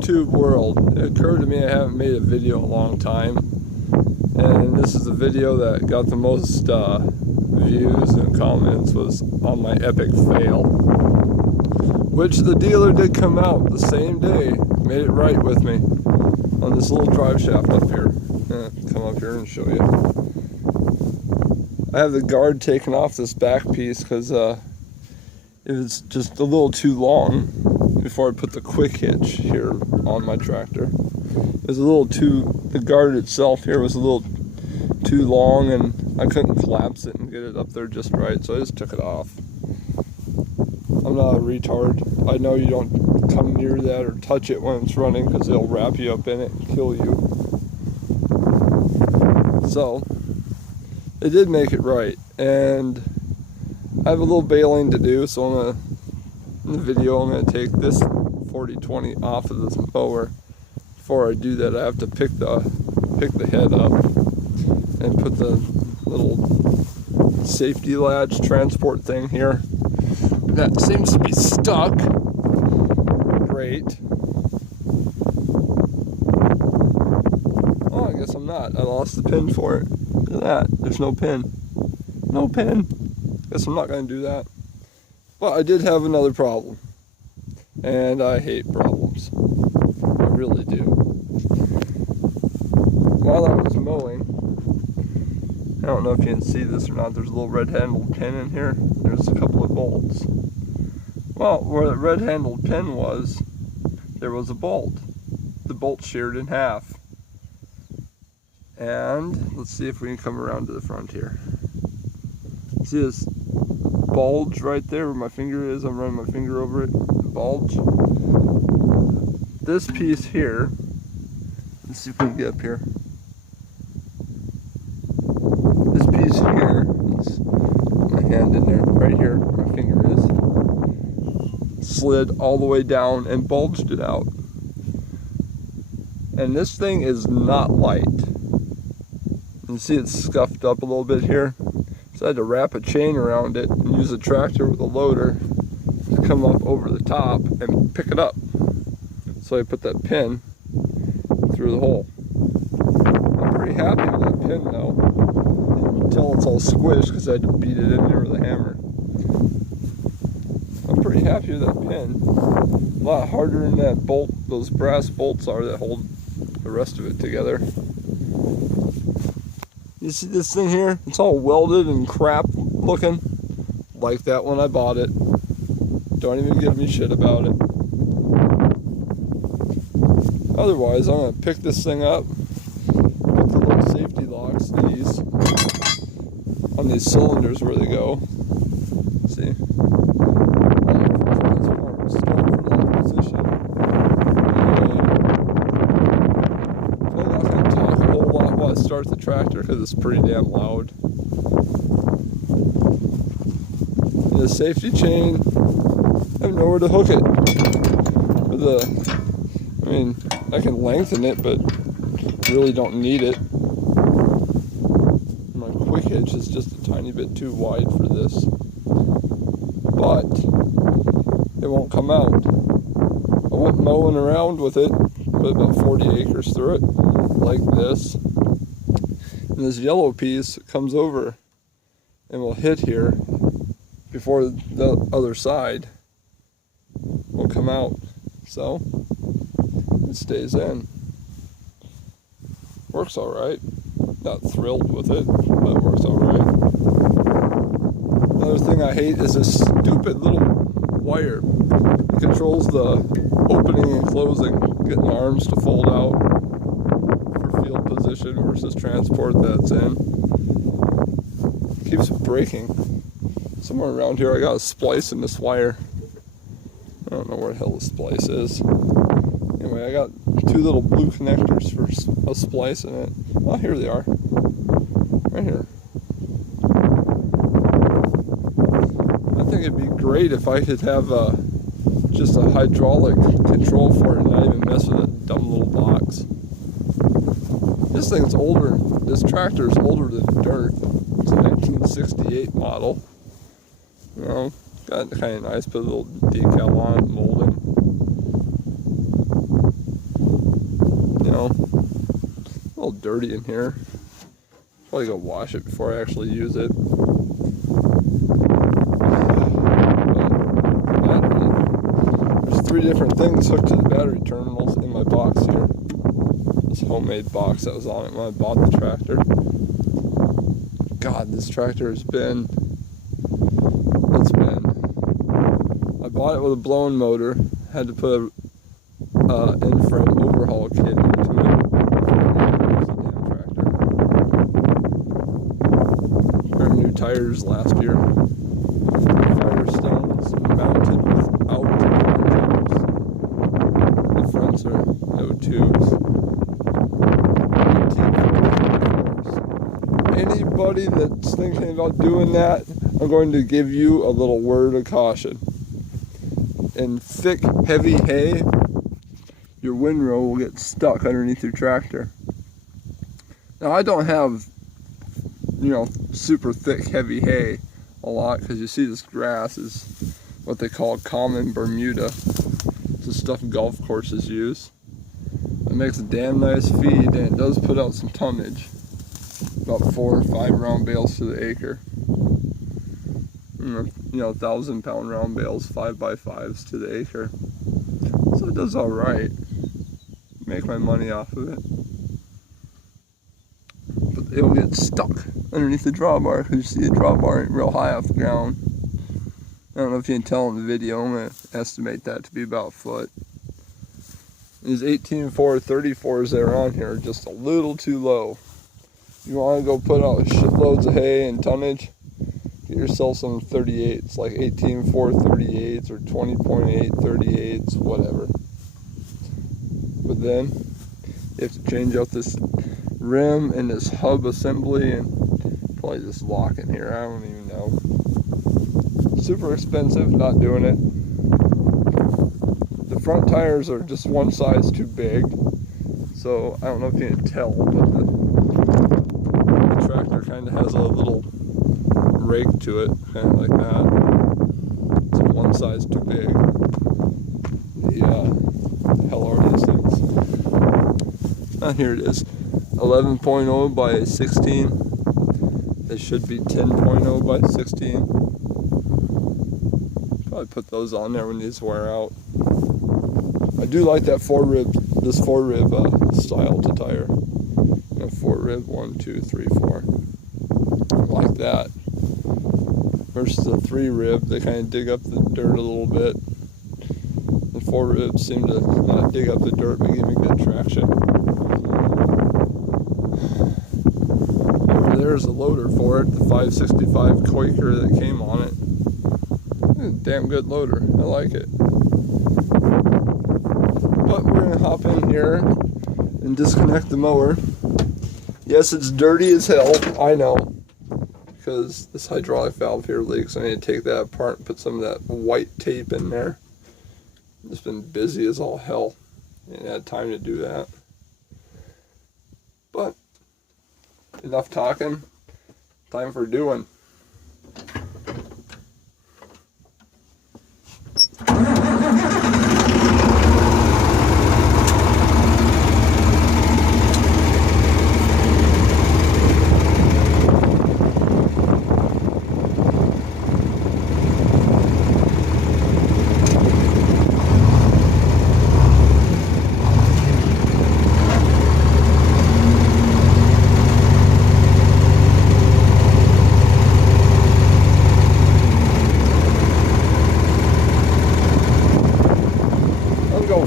YouTube world, it occurred to me I haven't made a video in a long time, and this is the video that got the most views and comments was on my epic fail, which the dealer did come out the same day, made it right with me on this little drive shaft up here. Come up here and show you. I have the guard taken off this back piece because it was just a little too long before I put the quick hitch here on my tractor. It was a little too, the guard itself here was a little too long and I couldn't collapse it and get it up there just right, so I just took it off. I'm not a retard. I know you don't come near that or touch it when it's running because it'll wrap you up in it and kill you. So, it did make it right, and I have a little bailing to do, so in the video I'm going to take this 4020 off of this mower. Before I do that, I have to pick the head up and put the little safety latch transport thing here. That seems to be stuck. Great. Oh, I guess I'm not. I lost the pin for it. Look at that. There's no pin. No pin. Guess I'm not going to do that. But I did have another problem. And I hate problems. I really do. While I was mowing, I don't know if you can see this or not, there's a little red-handled pin in here. There's a couple of bolts. Well, where the red-handled pin was, there was a bolt. The bolt sheared in half. And let's see if we can come around to the front here. See this bulge right there where my finger is? I'm running my finger over it. The bulge. This piece here, let's see if we can get up here. This piece here, let's put my hand in there, right here, where my finger is, slid all the way down and bulged it out. And this thing is not light. You see it's scuffed up a little bit here. So I had to wrap a chain around it and use a tractor with a loader to come up over the top and pick it up. So I put that pin through the hole. I'm pretty happy with that pin though. Until it's all squished because I had to beat it in there with a hammer. I'm pretty happy with that pin. A lot harder than that bolt, those brass bolts are that hold the rest of it together. You see this thing here? It's all welded and crap looking. Like that when I bought it. Don't even give me shit about it. Otherwise, I'm going to pick this thing up. Put the little safety locks, these, on these cylinders where they go. See? Start for lock position. I start the tractor because it's pretty damn loud. And the safety chain, I have nowhere to hook it. I mean, I can lengthen it, but really don't need it. My quick hitch is just a tiny bit too wide for this. But it won't come out. I went mowing around with it, put about 40 acres through it, like this. And this yellow piece comes over and will hit here before the other side will come out. So it stays in. Works alright. Not thrilled with it, but it works alright. Another thing I hate is this stupid little wire. It controls the opening and closing, getting the arms to fold out for field position versus transport that's in. It keeps breaking. Somewhere around here I got a splice in this wire. I don't know where the hell the splice is. Anyway, I got two little blue connectors for a splice in it. Oh, here they are. Right here. I think it'd be great if I could have just a hydraulic control for it and not even mess with that dumb little box. This thing's older. This tractor is older than dirt. It's a 1968 model. You know, got kind of nice, put a little decal on it, molding. know. A little dirty in here. Probably go wash it before I actually use it. There's 3 different things hooked to the battery terminals in my box here. This homemade box that was on it when I bought the tractor. God, this tractor has been... I bought it with a blown motor. Had to put a in-frame overhaul kit into it. Brand new tires last year. Firestones mounted without tubes. The fronts are no tubes. 1844s. Anybody that's thinking about doing that, I'm going to give you a little word of caution. In thick, heavy hay, your windrow will get stuck underneath your tractor. Now, I don't have, super thick, heavy hay a lot, because you see this grass is what they call common Bermuda. It's the stuff golf courses use. It makes a damn nice feed, and it does put out some tonnage. About 4 or 5 round bales to the acre. 1,000-pound round bales, 5x5s to the acre. So it does alright. Make my money off of it. But it'll get stuck underneath the drawbar, because you see the drawbar ain't real high off the ground. I don't know if you can tell in the video, I'm going to estimate that to be about a foot. These 18.434s that are on here are just a little too low. You want to go put out shitloads of hay and tonnage, get yourself some 38s, like 18.438s or 20.838s, whatever. But then you have to change out this rim and this hub assembly and probably this lock in here. I don't even know. Super expensive, not doing it. The front tires are just one size too big, so I don't know if you can tell, but the tractor kind of has a little rake to it, kind of like that. It's one size too big. The hell are these things? Here it is. 11.0 by 16. They should be 10.0 by 16. Probably put those on there when these wear out. I do like that this four rib style to tire. 4 rib, 1, 2, 3, 4. I like that. Versus the 3 rib, they kind of dig up the dirt a little bit. The 4 ribs seem to not dig up the dirt, but give me good traction. Over there's a loader for it, the 565 Quaker that came on it. It's a damn good loader. I like it. But we're going to hop in here and disconnect the mower. Yes, it's dirty as hell, I know, because this hydraulic valve here leaks. I need to take that apart and put some of that white tape in there. I've just been busy as all hell. Ain't had time to do that. But, enough talking. Time for doing.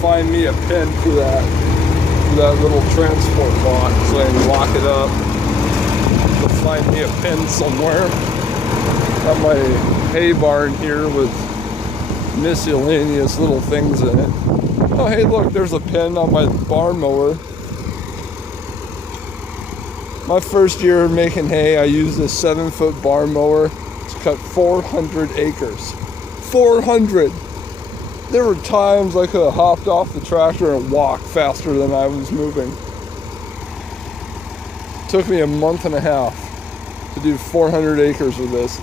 Find me a pin for that little transport box so I can lock it up. I'll find me a pin somewhere. Got my hay barn here with miscellaneous little things in it. Oh hey, look, there's a pin on my barn mower. My first year making hay, I used this 7-foot barn mower to cut 400 acres. 400! There were times I could have hopped off the tractor and walked faster than I was moving. It took me a month and a half to do 400 acres with this.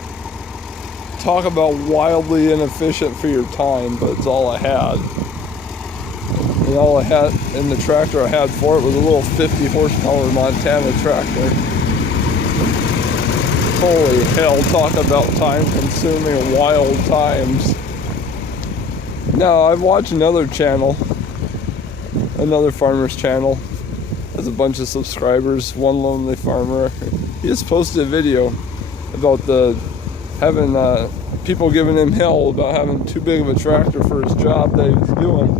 Talk about wildly inefficient for your time, but it's all I had. and all I had in the tractor I had for it was a little 50 horsepower Montana tractor. Holy hell, talk about time consuming wild times. Now, I've watched another channel, another farmer's channel, has a bunch of subscribers, One Lonely Farmer. He just posted a video about having people giving him hell about having too big of a tractor for his job that he was doing.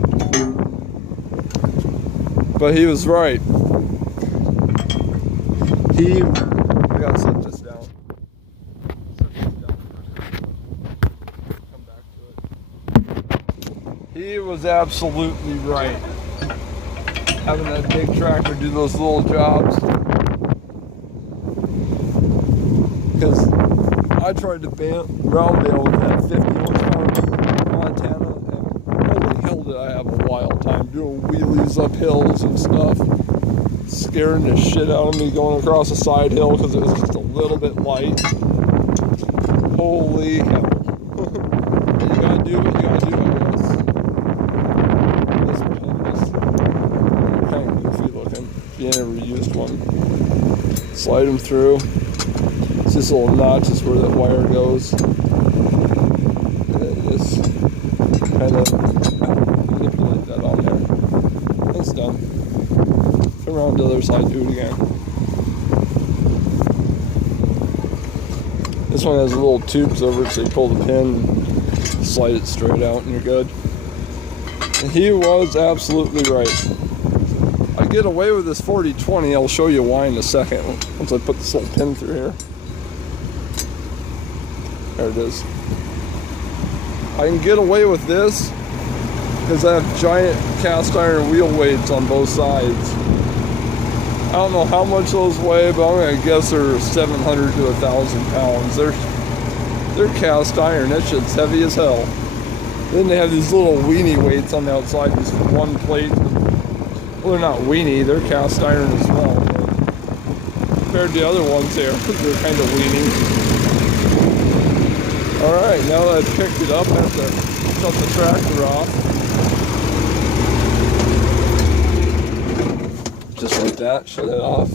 But he was right. I gotta set this down. Come back to it. He was absolutely right. Having that big tractor do those little jobs. Because I tried to round bale with that 50 horsepower Montana, and holy hell did I have a wild time doing wheelies up hills and stuff. Scaring the shit out of me going across a side hill because it was just a little bit light. Holy hell. You gotta do what you gotta do, I guess. This pin is kind of goofy looking. If you never used one, slide them through. It's this little notch is where that wire goes. And then just kind of manipulate that on there. That's done. Turn around to the other side, do it again. This one has little tubes over it, so you pull the pin and slide it straight out and you're good. And he was absolutely right. I get away with this 40-20, I'll show you why in a second, once I put this little pin through here. There it is. I can get away with this because I have giant cast iron wheel weights on both sides. I don't know how much those weigh, but I'm gonna guess they're 700 to 1,000 pounds. They're cast iron. That shit's heavy as hell. Then they have these little weenie weights on the outside, just one plate. Well, they're not weenie, they're cast iron as well. But compared to the other ones here, they're kind of weenie. Alright, now that I've picked it up, I have to shut the tractor off. Just like that, shut it off.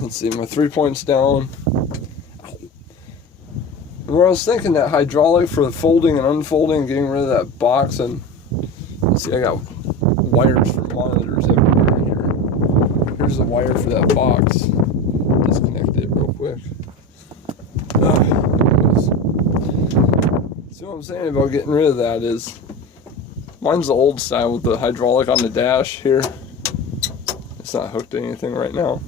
Let's see, my 3 points down. Where I was thinking that hydraulic for the folding and unfolding, getting rid of that box, and let's see, I got wires for monitors everywhere in here. Here's the wire for that box. Disconnect it real quick. See what I'm saying about getting rid of that is, mine's the old style with the hydraulic on the dash here. It's not hooked to anything right now.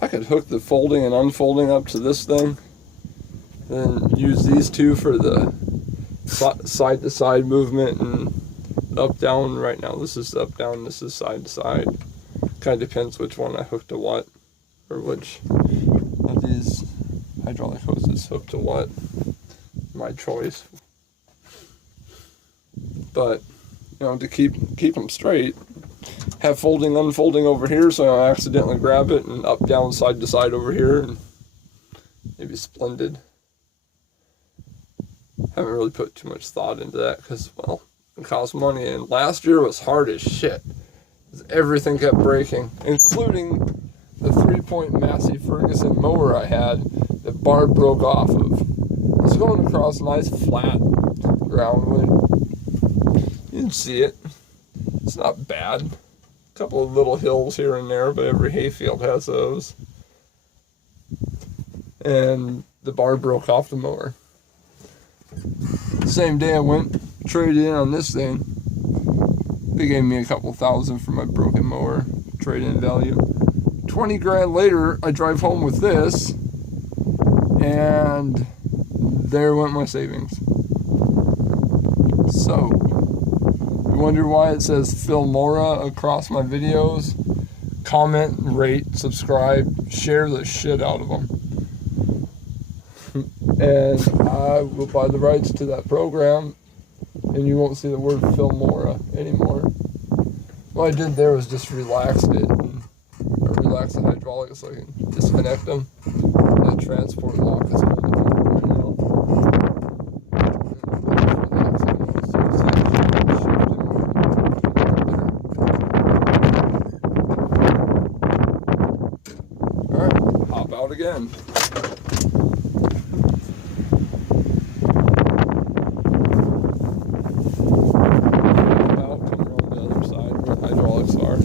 I could hook the folding and unfolding up to this thing, then use these two for the side to side movement and up down. Right now this is up down, this is side to side. Kind of depends which one I hook to what, or which of these hydraulic hoses hook to what. My choice. But you know, to keep them straight, have folding unfolding over here so I don't accidentally grab it, and up down side to side over here, and maybe splendid. Haven't really put too much thought into that because, well, it costs money, and last year was hard as shit. Everything kept breaking, including the 3-point Massey Ferguson mower I had that bar broke off of. It's going across nice flat ground. You can see it. It's not bad. A couple of little hills here and there, but every hayfield has those. And the bar broke off the mower. Same day I went, traded in on this thing. They gave me a couple thousand for my broken mower, trade-in value. 20 grand later, I drive home with this, and there went my savings. So, you wonder why it says Phil Mora across my videos? Comment, rate, subscribe, share the shit out of them. And I will buy the rights to that program, and you won't see the word Phil Mora anymore. What I did there was just relaxed it, or relax the hydraulics so I can disconnect them. That transport lock is holding it right now. Relax it, so it's shifting again. About come around the other side where the hydraulics are.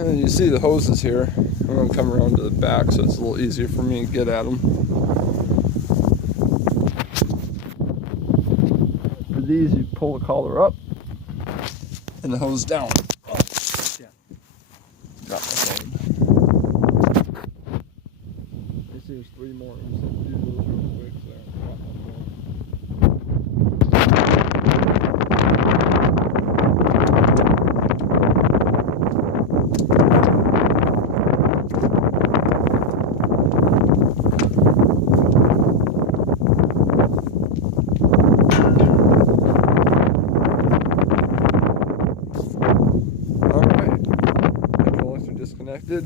And you see the hoses here. I'm going to come around to the back so it's a little easier for me to get at them. For these, you pull the collar up and the hose down. Oh, yeah. Got my phone. I see there's 3 more. I'm just going to do those real quick so I don't drop my phone. Disconnected.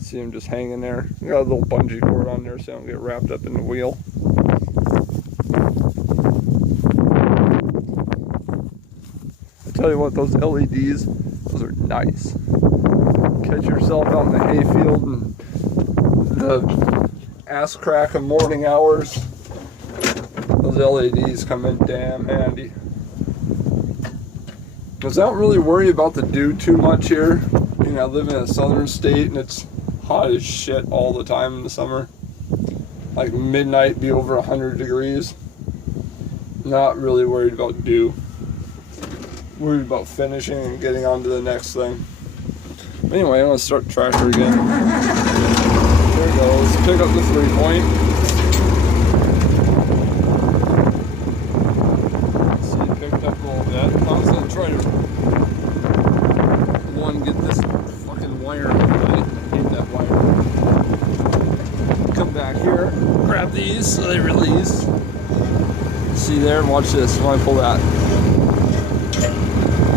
See them just hanging there. I got a little bungee cord on there so I don't get wrapped up in the wheel. I tell you what, those LEDs, those are nice. Catch yourself out in the hayfield and the ass crack of morning hours. Those LEDs come in damn handy. Because I don't really worry about the dew too much here. You know, I live in a southern state and it's hot as shit all the time in the summer. Like midnight be over 100 degrees. Not really worried about dew. Worried about finishing and getting on to the next thing. Anyway, I'm going to start the tractor again. There it goes. Pick up the 3-point. See, it picked up a little bit. I was going to try to get this fucking wire. I hate that wire. Come back here, grab these so they release. See there, watch this. When I pull that,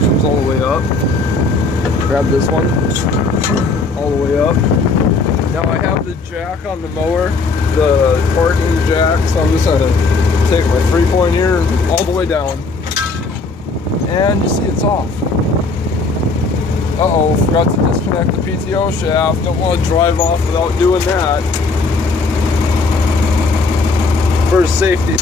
comes all the way up. Grab this one, all the way up. Now I have the jack on the mower, the Orton jack, so I'm just gonna take my 3-point here all the way down. And you see it's off. Uh-oh, forgot to disconnect the PTO shaft. Don't want to drive off without doing that. For safety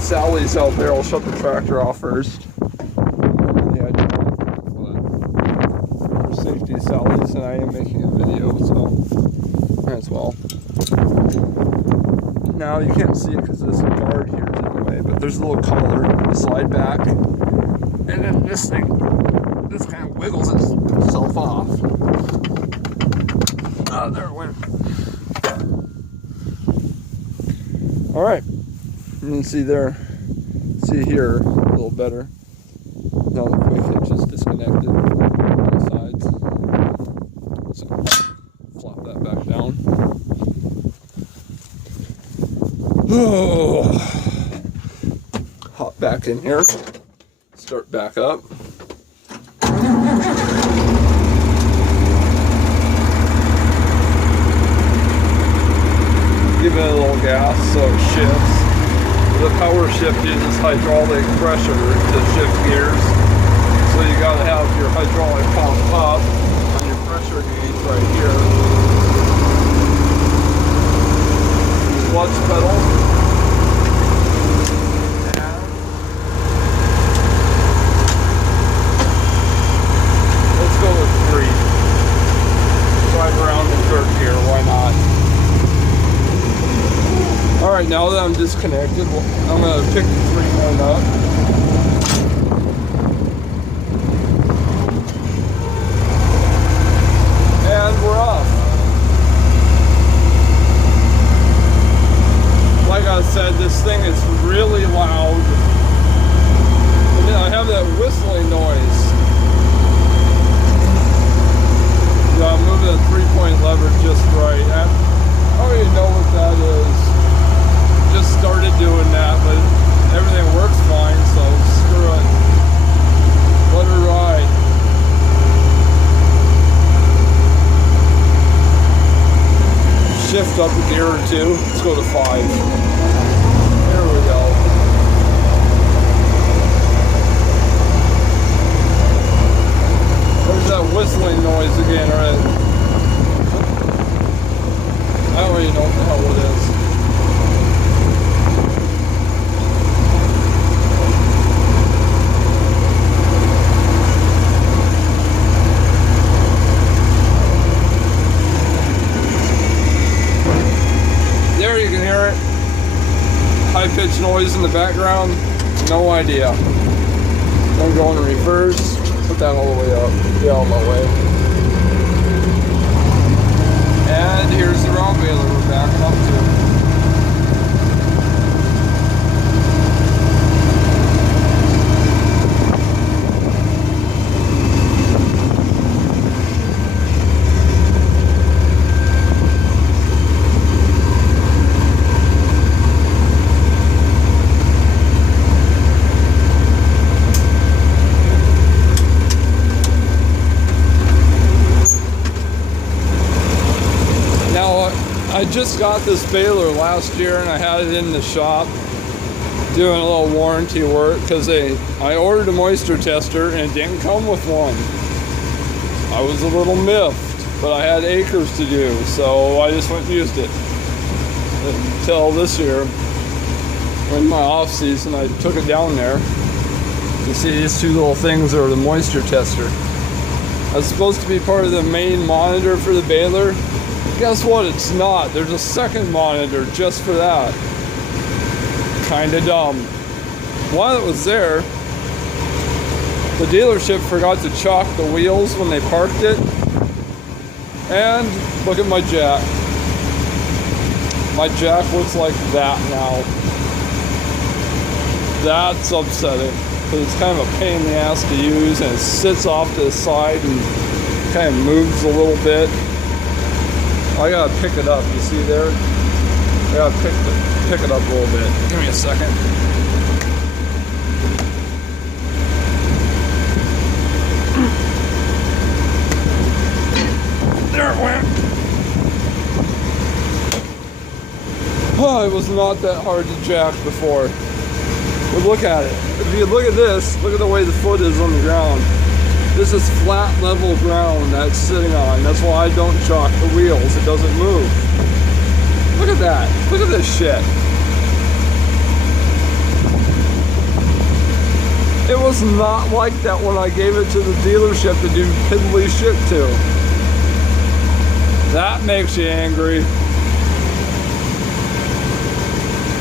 Sally's out there, I'll shut the tractor off first. Normally I don't, but for safety Sally's, and I am making a video, so might as well. Now you can't see it because there's a guard here in the way, but there's a little collar. You slide back, and then this thing, this kind of wiggles itself off. There it went. All right, you can see there, see here a little better. Now the quick hitch is disconnected on the sides. So flop that back down. Oh, hop back in here. Start back up. Give it a little gas so it shifts. The power shift uses hydraulic pressure to shift gears. So you gotta have your hydraulic pump up on your pressure gauge right here. Clutch pedal. And let's go with 3. Drive around in dirt here, why not? Alright, now that I'm disconnected, I'm going to pick the 3-point up. And we're off. Like I said, this thing is really loud. And then I have that whistling noise. Yeah, I'm moving the 3-point lever just right. I don't even know what that is. Just started doing that, but everything works fine, so screw it. Let her ride. Shift up a gear or 2. Let's go to 5. There we go. There's that whistling noise again, right? I don't really know what the hell it is. There you can hear it. High-pitched noise in the background. No idea. I'm going in reverse. Put that all the way up. Get out of my way. And here's the round baler we're backing up to. I just got this baler last year and I had it in the shop doing a little warranty work because I ordered a moisture tester and it didn't come with one. I was a little miffed, but I had acres to do, so I just went and used it. Until this year, in my off season, I took it down there. You see these two little things are the moisture tester. That's supposed to be part of the main monitor for the baler. Guess what? It's not. There's a second monitor just for that. Kinda dumb. While it was there, the dealership forgot to chalk the wheels when they parked it. And look at my jack. My jack looks like that now. That's upsetting. Because it's kind of a pain in the ass to use and it sits off to the side and kind of moves a little bit. I gotta pick it up, you see there? I gotta pick it up a little bit. Give me a second. There it went. Oh, it was not that hard to jack before. But look at it. If you look at this, look at the way the foot is on the ground. This is flat, level ground that's sitting on. That's why I don't chalk the wheels. It doesn't move. Look at that. Look at this shit. It was not like that when I gave it to the dealership to do piddly shit to. That makes you angry.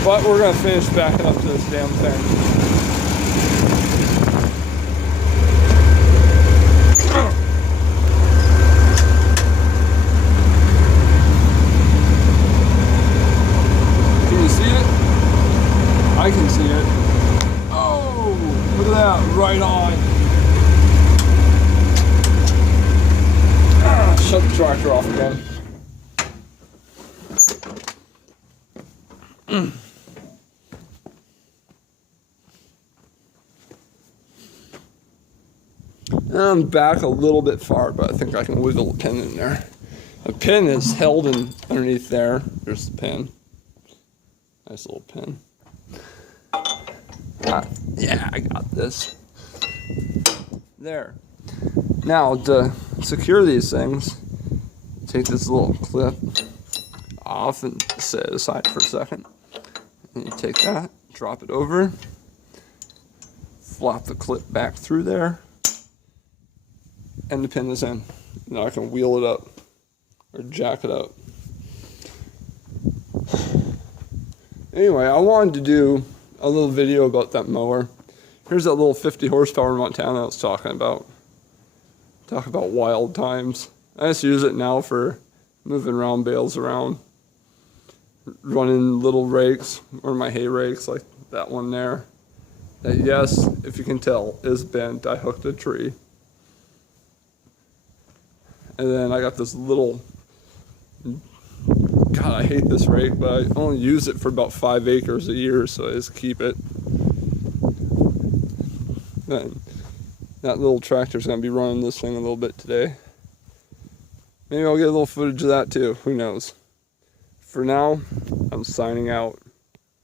But we're gonna finish backing up to this damn thing. I can see it. Oh, look at that, right on. Shut the tractor off again. I'm back a little bit far, but I think I can wiggle a pin in there. A pin is held in underneath there. There's the pin. Nice little pin. Yeah, I got this. There. Now, to secure these things, take this little clip off and set it aside for a second. And you take that, drop it over, flop the clip back through there, and the pin is in. Now I can wheel it up, or jack it up. Anyway, I wanted to do a little video about that mower. Here's that little 50 horsepower Montana I was talking about. Talk about wild times. I just use it now for moving round bales around. Running little rakes, or my hay rakes like that one there. That, yes, if you can tell, is bent. I hooked a tree. And then I got this little, God, I hate this rake, but I only use it for about 5 acres a year, so I just keep it. Then that little tractor's gonna be running this thing a little bit today. Maybe I'll get a little footage of that too, who knows. For now, I'm signing out.